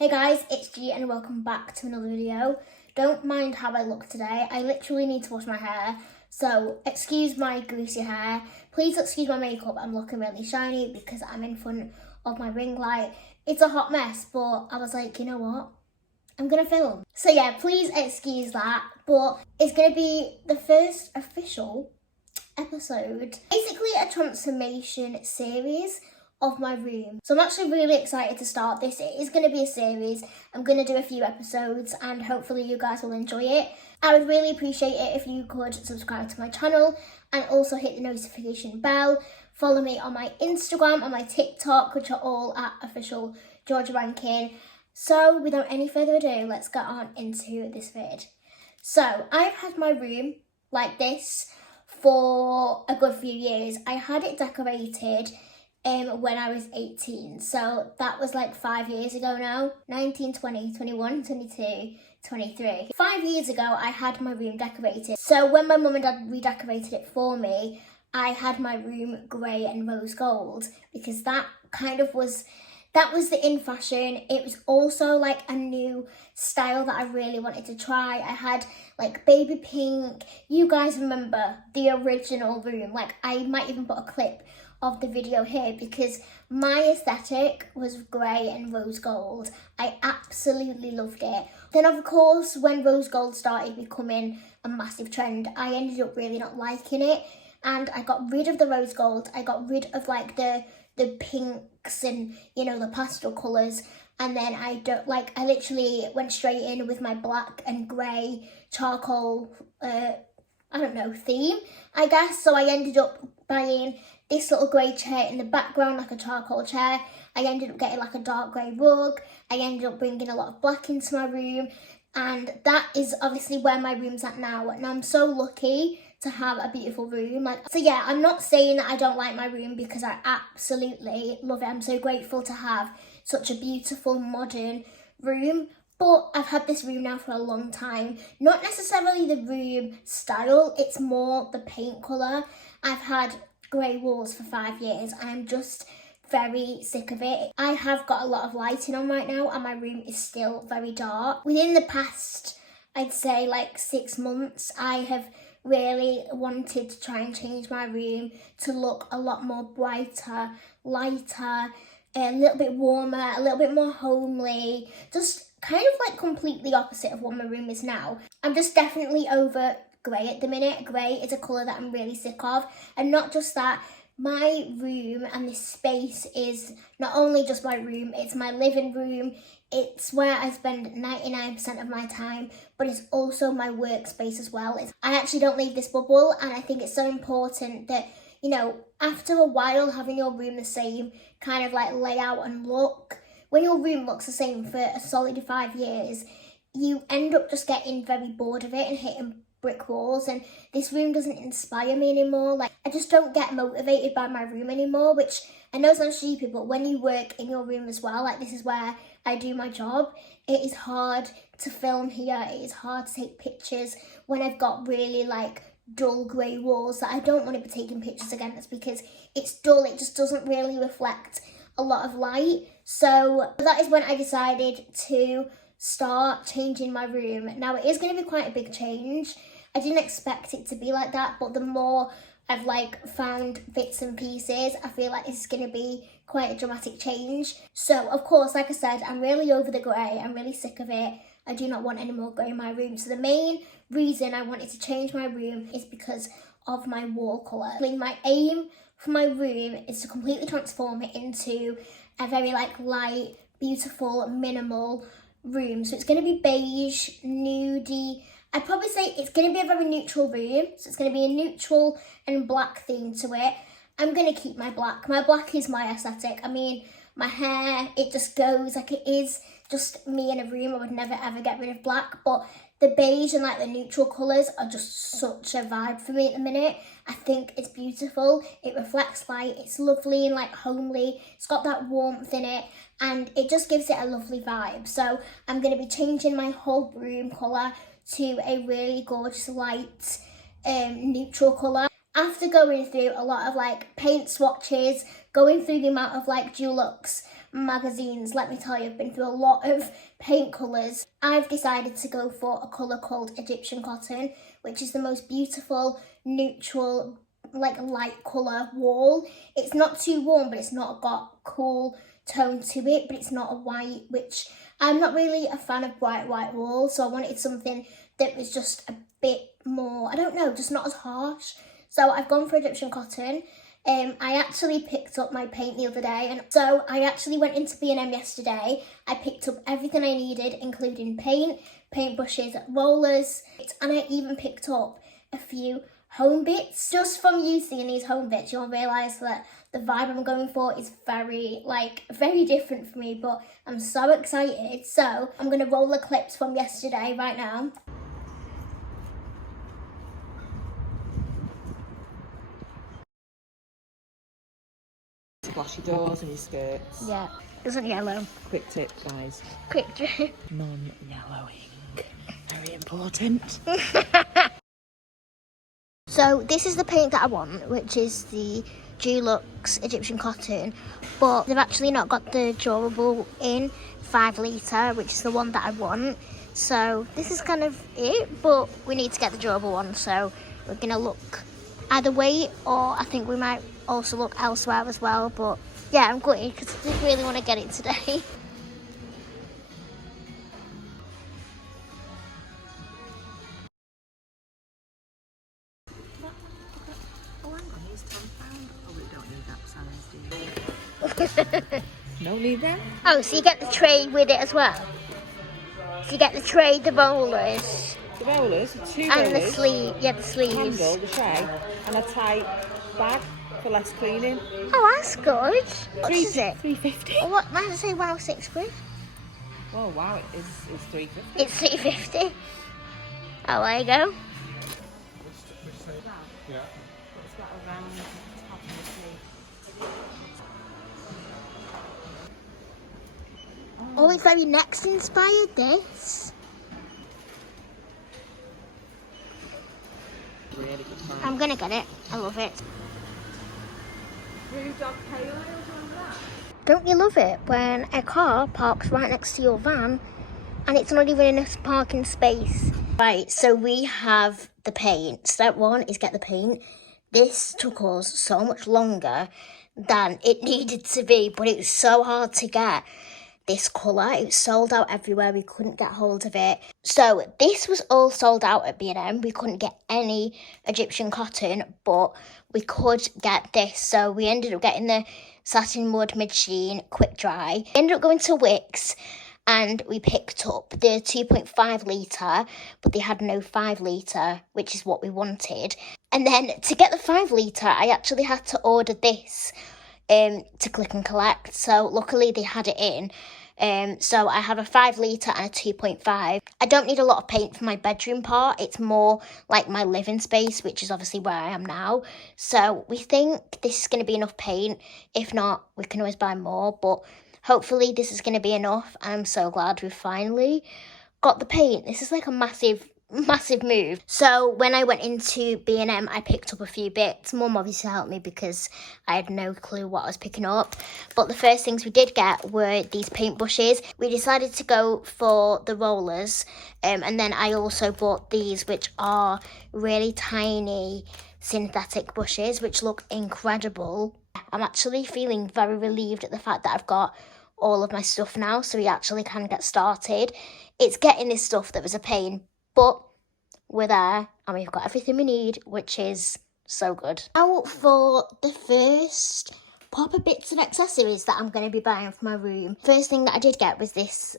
Hey guys, it's G and welcome back to another video. Don't mind how I look today. I literally need to wash my hair, so excuse my greasy hair. Please excuse my makeup. I'm looking really shiny because I'm in front of my ring light. It's a hot mess, but I was like, you know what? I'm gonna film. So yeah, please excuse that, but it's gonna be the first official episode. Basically a transformation series of my room. So I'm actually really excited to start this. It is going to be a series. I'm going to do a few episodes and hopefully you guys will enjoy it. I would really appreciate it if you could subscribe to my channel and also hit the notification bell. Follow me on my Instagram and my TikTok, which are all at official Georgia Rankin. So without any further ado, let's get on into this vid. So I've had my room like this for a good few years. I had it decorated when I was 18, so that was like 5 years ago now. 19, 20, 21, 22, 23. 5 years ago I had my room decorated. So when my mum and dad redecorated it for me, I had my room grey and rose gold because that was the in fashion. It was also like a new style that I really wanted to try. I had like baby pink. You guys remember the original room. Like I might even put a clip of the video here because my aesthetic was grey and rose gold. I absolutely loved it. Then of course when rose gold started becoming a massive trend, I ended up really not liking it and I got rid of the rose gold. I got rid of like the pinks and the pastel colours, and then I literally went straight in with my black and grey charcoal theme, I guess. So I ended up buying this little grey chair in the background, like a charcoal chair. I ended up getting like a dark grey rug. I ended up bringing a lot of black into my room, and that is obviously where my room's at now. And I'm so lucky to have a beautiful room. So yeah, I'm not saying that I don't like my room because I absolutely love it. I'm so grateful to have such a beautiful modern room. But I've had this room now for a long time. Not necessarily the room style, it's more the paint colour. I've had grey walls for 5 years and I'm just very sick of it. I have got a lot of lighting on right now and my room is still very dark. Within the past, I'd say like 6 months, I have really wanted to try and change my room to look a lot more brighter, lighter, a little bit warmer, a little bit more homely, just kind of like completely opposite of what my room is now. I'm just definitely over grey at the minute. Grey is a colour that I'm really sick of, and not just that, my room and this space is not only just my room, it's my living room, it's where I spend 99% of my time, but it's also my workspace as well. I actually don't leave this bubble, and I think it's so important that, after a while having your room the same kind of like layout and look, when your room looks the same for a solid 5 years, you end up just getting very bored of it and hitting brick walls, and this room doesn't inspire me anymore. Like I just don't get motivated by my room anymore, which I know sounds stupid, but when you work in your room as well, like this is where I do my job, it is hard to film here, it is hard to take pictures when I've got really like dull grey walls that I don't want to be taking pictures against because it's dull, it just doesn't really reflect a lot of light. So that is when I decided to start changing my room. Now it is going to be quite a big change. I didn't expect it to be like that, but the more I've found bits and pieces, I feel like this is going to be quite a dramatic change. So of course, like I said, I'm really over the grey. I'm really sick of it. I do not want any more grey in my room. So the main reason I wanted to change my room is because of my wall colour. My aim for my room is to completely transform it into a very light, beautiful, minimal room. So it's going to be beige, nudie. I'd probably say it's going to be a very neutral room. So it's going to be a neutral and black theme to it. I'm going to keep my black. My black is my aesthetic. I mean, my hair, it just goes like it is just me in a room. I would never ever get rid of black, but the beige and the neutral colours are just such a vibe for me at the minute. I think it's beautiful. It reflects light. It's lovely and homely. It's got that warmth in it and it just gives it a lovely vibe. So I'm going to be changing my whole room colour to a really gorgeous light neutral colour. After going through a lot of paint swatches, going through the amount of Dulux magazines. Let me tell you, I've been through a lot of paint colours. I've decided to go for a colour called Egyptian cotton, which is the most beautiful, neutral, like light colour wool. It's not too warm, but it's not got cool tone to it, but it's not a white, which I'm not really a fan of bright white wool, so I wanted something that was just a bit more, I don't know, just not as harsh. So I've gone for Egyptian cotton. I actually picked up my paint the other day, and so I actually went into B&M yesterday. I picked up everything I needed, including paint, paintbrushes, rollers, and I even picked up a few home bits. Just from you seeing these home bits, you'll realise that the vibe I'm going for is very different for me, but I'm so excited. So I'm going to roll the clips from yesterday right now. Flashy doors and your skirts. Yeah, isn't yellow. Quick tip, guys. Quick tip. Non-yellowing. Very important. So this is the paint that I want, which is the Dulux Egyptian cotton, but they've actually not got the durable in 5 litre, which is the one that I want. So this is kind of it, but we need to get the durable one, so we're going to look either way, or I think we might also look elsewhere as well. But yeah, I'm gutted because I did really want to get it today. No need them. Oh, so you get the tray with it as well? So you get the tray, the rollers, The rollers, the two and rollers. the sleeve, yeah, the sleeves. Handle, the tray, and a tight bag for less cleaning. Oh, that's good. What is it? £3.50. Oh, what? Why does it say wow, £6? Oh wow, it's £3.50. It's £3.50. Oh, there you go. Yeah. It's got a round top of the sleeve. Oh, it's very Next inspired, this. Really good time. I'm gonna get it. I love it. Blue dog pale ale, do you remember that? Don't you love it when a car parks right next to your van and it's not even in a parking space? Right, so we have the paint. Step one is get the paint. This took us so much longer than it needed to be, but it was so hard to get this colour. It was sold out everywhere. We couldn't get hold of it. So this was all sold out at B&M. We couldn't get any Egyptian cotton, but we could get this. So we ended up getting the satin mud mid-sheen quick dry. Ended up going to Wix and we picked up the 2.5 litre, but they had no 5 litre, which is what we wanted. And then to get the 5 litre, I actually had to order this to click and collect. So luckily they had it in. So I have a 5 litre and a 2.5. I don't need a lot of paint for my bedroom part. It's more like my living space, which is obviously where I am now. So we think this is going to be enough paint. If not, we can always buy more. But hopefully this is going to be enough. I'm so glad we've finally got the paint. This is like a massive move. So when I went into B&M, I picked up a few bits. Mum obviously helped me because I had no clue what I was picking up. But the first things we did get were these paint brushes. We decided to go for the rollers, and then I also bought these, which are really tiny synthetic brushes, which look incredible. I'm actually feeling very relieved at the fact that I've got all of my stuff now, so we actually can get started. It's getting this stuff that was a pain, but we're there and we've got everything we need, which is so good. Now for the first proper bits of accessories that I'm going to be buying for my room. First thing that I did get was this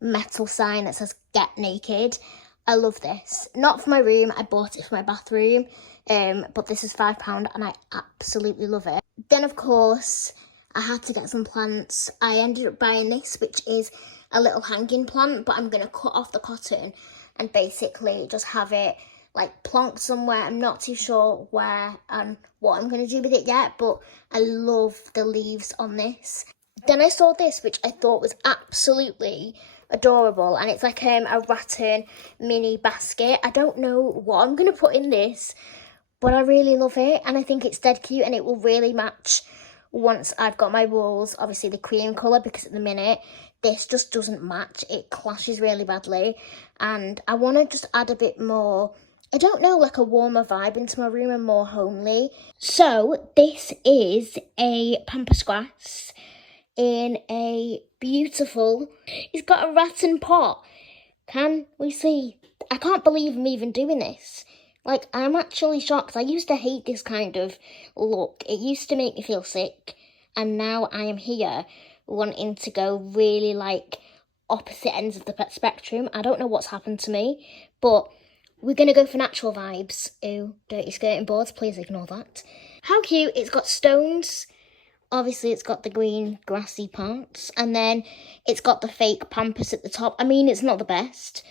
metal sign that says "Get Naked." I love this. Not for my room, I bought it for my bathroom, but this is £5 and I absolutely love it. Then of course I had to get some plants. I ended up buying this, which is a little hanging plant, but I'm going to cut off the cotton and basically just have it like plonked somewhere. I'm not too sure where and what I'm going to do with it yet, but I love the leaves on this. Then I saw this, which I thought was absolutely adorable, and it's like a rattan mini basket. I don't know what I'm going to put in this, but I really love it, and I think it's dead cute, and it will really match once I've got my walls, obviously the cream colour, because at the minute this just doesn't match. It clashes really badly, and I want to just add a bit more, I don't know, like a warmer vibe into my room and more homely. So this is a pampas grass in a beautiful, it's got a rattan pot. Can we see? I can't believe I'm even doing this. Like, I'm actually shocked. I used to hate this kind of look. It used to make me feel sick. And now I am here wanting to go really, like, opposite ends of the spectrum. I don't know what's happened to me, but we're going to go for natural vibes. Ooh, dirty skirting boards. Please ignore that. How cute. It's got stones. Obviously, it's got the green grassy parts. And then it's got the fake pampas at the top. I mean, it's not the best.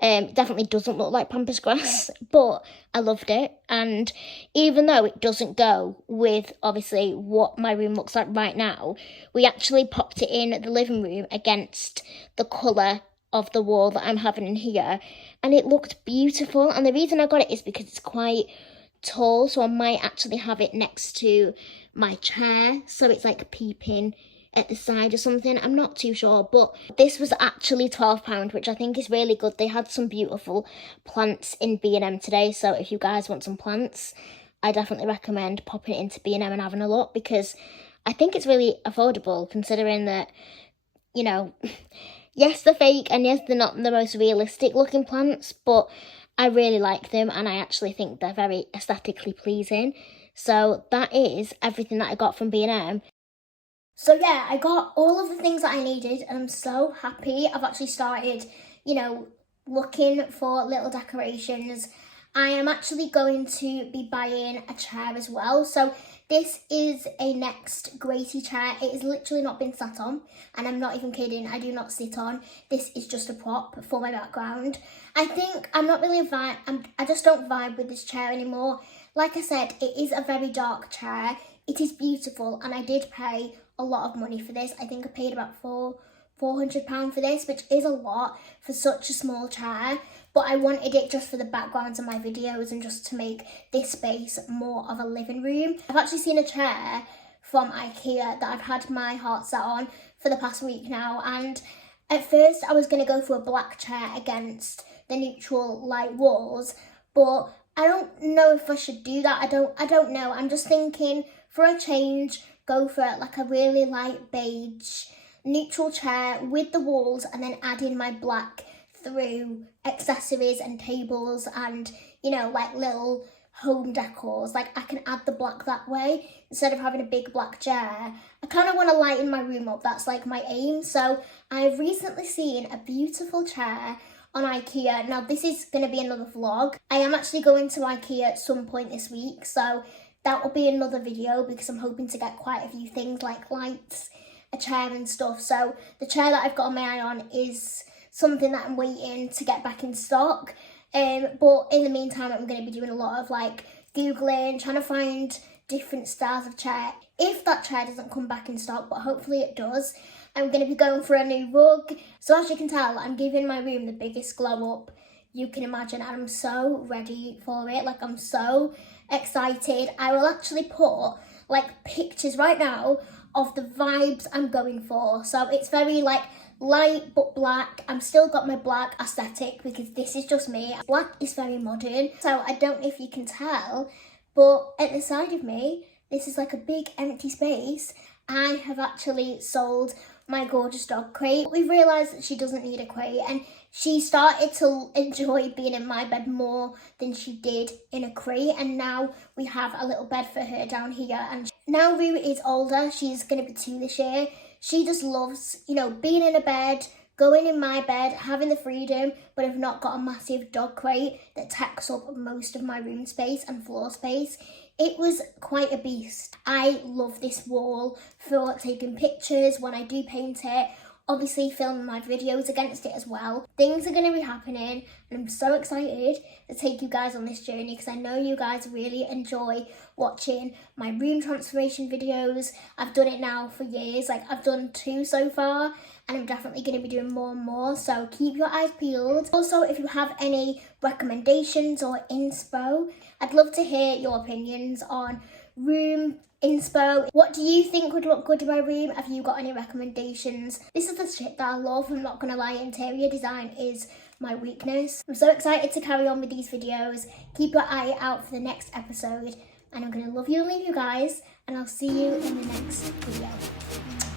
It definitely doesn't look like pampas grass, but I loved it. And even though it doesn't go with, obviously, what my room looks like right now, we actually popped it in the living room against the colour of the wall that I'm having in here. And it looked beautiful. And the reason I got it is because it's quite tall, so I might actually have it next to my chair, so it's like peeping at the side or something. I'm not too sure, but this was actually £12, which I think is really good. They had some beautiful plants in B&M today, so if you guys want some plants, I definitely recommend popping it into B&M and having a look, because I think it's really affordable, considering that, you know, yes, they're fake, and yes, they're not the most realistic looking plants, but I really like them, and I actually think they're very aesthetically pleasing. So that is everything that I got from B&M. So yeah, I got all of the things that I needed, and I'm so happy. I've actually started, looking for little decorations. I am actually going to be buying a chair as well. So this is a Next Gracie chair. It has literally not been sat on, and I'm not even kidding. I do not sit on. This is just a prop for my background. I think I'm not really I just don't vibe with this chair anymore. Like I said, it is a very dark chair. It is beautiful, and I did pay a lot of money for this. I think I paid about £400 for this, which is a lot for such a small chair. But I wanted it just for the backgrounds of my videos and just to make this space more of a living room. I've actually seen a chair from IKEA that I've had my heart set on for the past week now. And at first I was going to go for a black chair against the neutral light walls, but I don't know if I should do that. I don't know. I'm just thinking, for a change, go for like a really light beige neutral chair with the walls, and then add in my black through accessories and tables and, like little home decors. Like, I can add the black that way instead of having a big black chair. I kind of want to lighten my room up. That's like my aim. So I've recently seen a beautiful chair on IKEA. Now, this is going to be another vlog. I am actually going to IKEA at some point this week, so that will be another video, because I'm hoping to get quite a few things like lights, a chair and stuff. So the chair that I've got my eye on is something that I'm waiting to get back in stock. But in the meantime, I'm going to be doing a lot of like Googling, trying to find different styles of chair. If that chair doesn't come back in stock, but hopefully it does, I'm going to be going for a new rug. So as you can tell, I'm giving my room the biggest glow up you can imagine, and I'm so ready for it. Like, I'm so excited. I will actually put like pictures right now of the vibes I'm going for. So it's very like light but black. I'm still got my black aesthetic, because this is just me. Black is very modern. So I don't know if you can tell, but at the side of me, this is like a big empty space. I have actually sold my gorgeous dog crate. We've realised that she doesn't need a crate, and she started to enjoy being in my bed more than she did in a crate, and now we have a little bed for her down here. And now Rue is older, she's going to be 2 this year. She just loves, being in a bed, going in my bed, having the freedom, but I've not got a massive dog crate that takes up most of my room space and floor space. It was quite a beast. I love this wall for taking pictures when I do paint it, obviously filming my videos against it as well. Things are going to be happening, and I'm so excited to take you guys on this journey, because I know you guys really enjoy watching my room transformation videos. I've done it now for years. Like, I've done 2 so far, and I'm definitely going to be doing more and more, so keep your eyes peeled. Also, if you have any recommendations or inspo, I'd love to hear your opinions on room inspo. What do you think would look good in my room? Have you got any recommendations? This is the shit that I love. I'm not gonna lie, interior design is my weakness. I'm so excited to carry on with these videos. Keep your eye out for the next episode, and I'm gonna love you and leave you guys, and I'll see you in the next video.